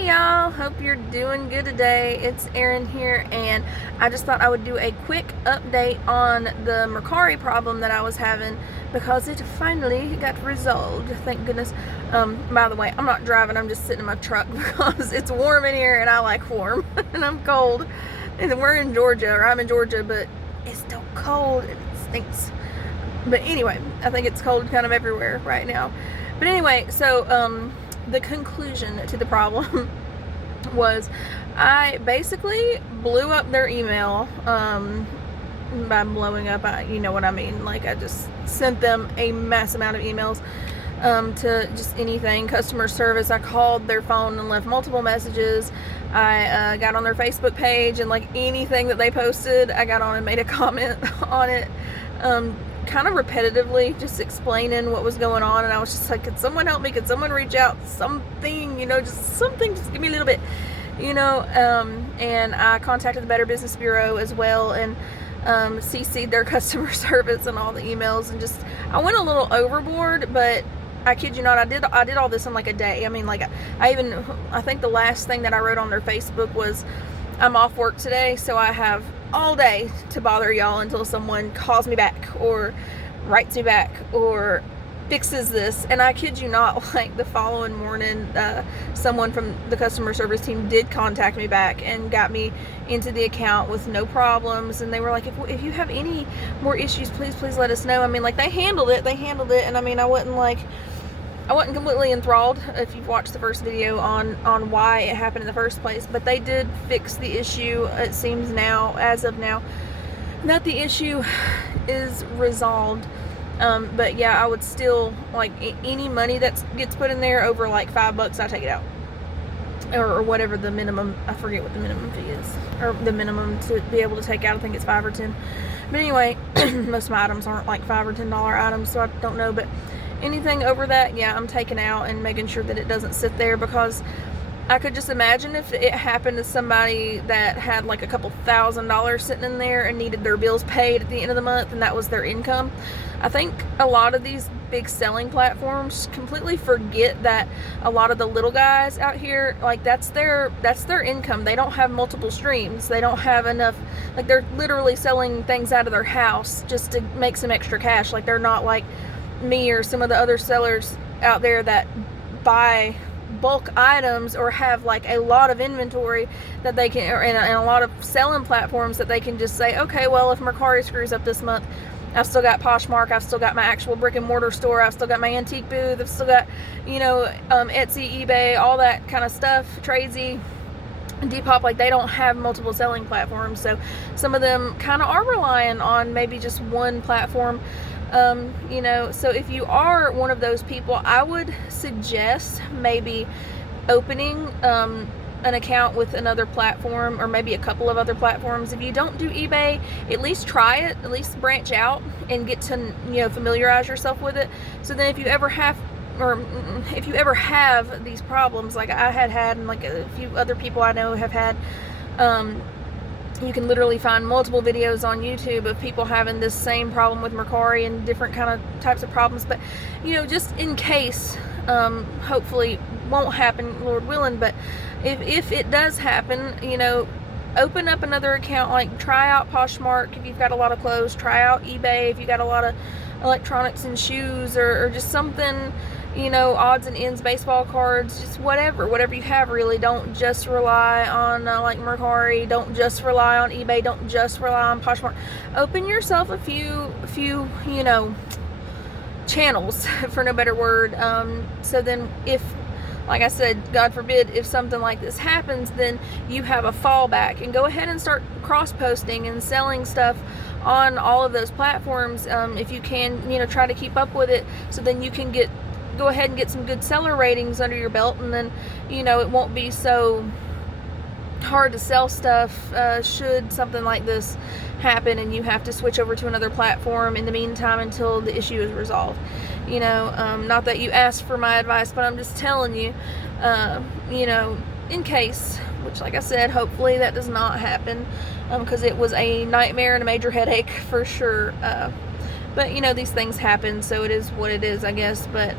Hey y'all, hope you're doing good today. It's Erin here, and I just thought I would do a quick update on the Mercari problem that I was having because it finally got resolved, thank goodness. By the way, I'm not driving, I'm just sitting in my truck because it's warm in here and I like warm and I'm cold. And we're in Georgia, or I'm in Georgia, but it's still cold and it stinks. But anyway, I think it's cold kind of everywhere right now. But anyway, so the conclusion to the problem was I basically blew up their email. By blowing up, you know what I mean. Like, I just sent them a mass amount of emails to just anything customer service. I called their phone and left multiple messages. I got on their Facebook page, and like anything that they posted, I got on and made a comment on it. Kind of repetitively, just explaining what was going on, and I was just like, could someone help me? Could someone reach out? Something, just something, just give me a little bit, and I contacted the Better Business Bureau as well, and CC'd their customer service and all the emails, and just, I went a little overboard, but I kid you not, I did all this in like a day. I mean, like, I think the last thing that I wrote on their Facebook was, I'm off work today, so I have all day to bother y'all until someone calls me back or writes me back or fixes this. And I kid you not, like the following morning, someone from the customer service team did contact me back and got me into the account with no problems. And they were like, if you have any more issues, please let us know. I mean, like, they handled it, and I mean, I wasn't completely enthralled if you've watched the first video on why it happened in the first place, but they did fix the issue. It seems now, as of now, that the issue is resolved. But yeah, I would still, like, any money that gets put in there over like $5, I take it out, or whatever the minimum, I forget what the minimum fee is, or the minimum to be able to take out. I think it's $5 or $10. But anyway, most of my items aren't like $5 or $10 items, so I don't know, but anything over that, yeah, I'm taking out and making sure that it doesn't sit there, because I could just imagine if it happened to somebody that had like a couple $1,000s sitting in there and needed their bills paid at the end of the month, and that was their income. I think a lot of these big selling platforms completely forget that a lot of the little guys out here, like, that's their income. They don't have multiple streams. They don't have enough, like, they're literally selling things out of their house just to make some extra cash. Like, they're not like me or some of the other sellers out there that buy bulk items or have like a lot of inventory that they can, and a lot of selling platforms that they can just say, okay, well, if Mercari screws up this month, I've still got Poshmark, I've still got my actual brick and mortar store, I've still got my antique booth, I've still got, Etsy, eBay, all that kind of stuff, Tradesy, Depop. Like, they don't have multiple selling platforms, so some of them kind of are relying on maybe just one platform. So if you are one of those people, I would suggest maybe opening an account with another platform, or maybe a couple of other platforms. If you don't do eBay, at least try it, at least branch out and get to, familiarize yourself with it. So then if you ever have these problems like I had and like a few other people I know have had, you can literally find multiple videos on YouTube of people having this same problem with Mercari and different kind of types of problems. But, just in case, hopefully won't happen, Lord willing, but if it does happen, open up another account. Like, try out Poshmark if you've got a lot of clothes, try out eBay if you got a lot of electronics and shoes, or just something, odds and ends, baseball cards, just whatever you have. Really, don't just rely on like Mercari, don't just rely on eBay, don't just rely on Poshmark. Open yourself a few channels, for no better word, so then if, like I said, God forbid, if something like this happens, then you have a fallback, and go ahead and start cross-posting and selling stuff on all of those platforms. If you can, try to keep up with it, so then you can go ahead and get some good seller ratings under your belt, and then, it won't be so hard to sell stuff should something like this happen and you have to switch over to another platform in the meantime until the issue is resolved. Not that you asked for my advice, but I'm just telling you, in case, which, like I said, hopefully that does not happen, because it was a nightmare and a major headache for sure. But these things happen, so it is what it is, I guess. But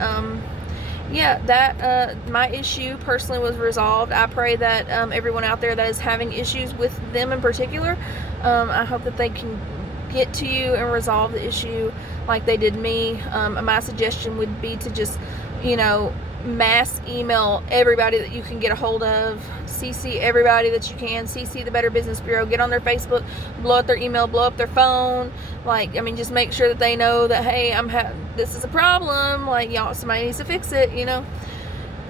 yeah, that my issue personally was resolved. I pray that everyone out there that is having issues with them in particular, I hope that they can get to you and resolve the issue like they did me. My suggestion would be to just, mass email everybody that you can get a hold of, CC everybody that you can, CC the Better Business Bureau, get on their Facebook, blow up their email, blow up their phone. Just make sure that they know that, hey, this is a problem, y'all, somebody needs to fix it,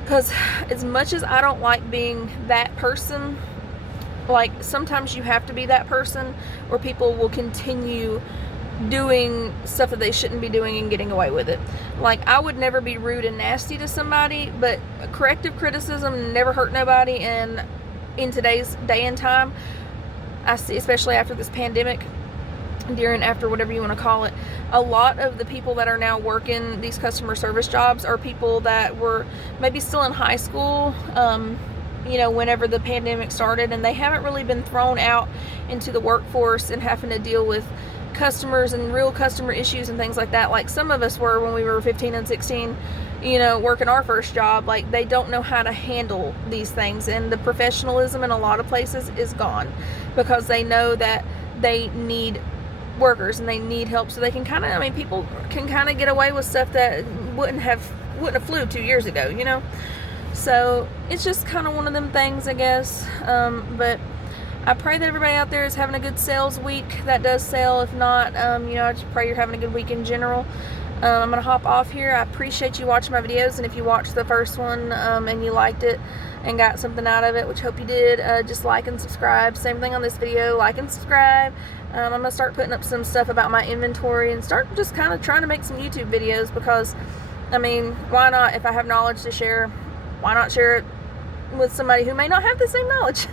because as much as I don't like being that person, sometimes you have to be that person, or people will continue doing stuff that they shouldn't be doing and getting away with it. I would never be rude and nasty to somebody, but corrective criticism never hurt nobody. And in today's day and time, I see, especially after this pandemic, after whatever you want to call it, a lot of the people that are now working these customer service jobs are people that were maybe still in high school, whenever the pandemic started, and they haven't really been thrown out into the workforce and having to deal with customers and real customer issues and things like that, like some of us were when we were 15 and 16, working our first job. They don't know how to handle these things, and the professionalism in a lot of places is gone because they know that they need workers and they need help, so they can people can get away with stuff that wouldn't have flew 2 years ago, so it's just kind of one of them things, I guess. But I pray that everybody out there is having a good sales week that does sell. If not, I just pray you're having a good week in general. I'm going to hop off here. I appreciate you watching my videos, and if you watched the first one and you liked it and got something out of it, which hope you did, just like and subscribe. Same thing on this video, like and subscribe. I'm going to start putting up some stuff about my inventory and start just kind of trying to make some YouTube videos because, why not? If I have knowledge to share, why not share it with somebody who may not have the same knowledge,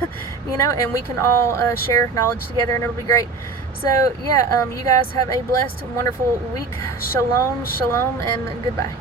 and we can all share knowledge together, and it'll be great. So yeah, you guys have a blessed, wonderful week. Shalom, shalom, and goodbye.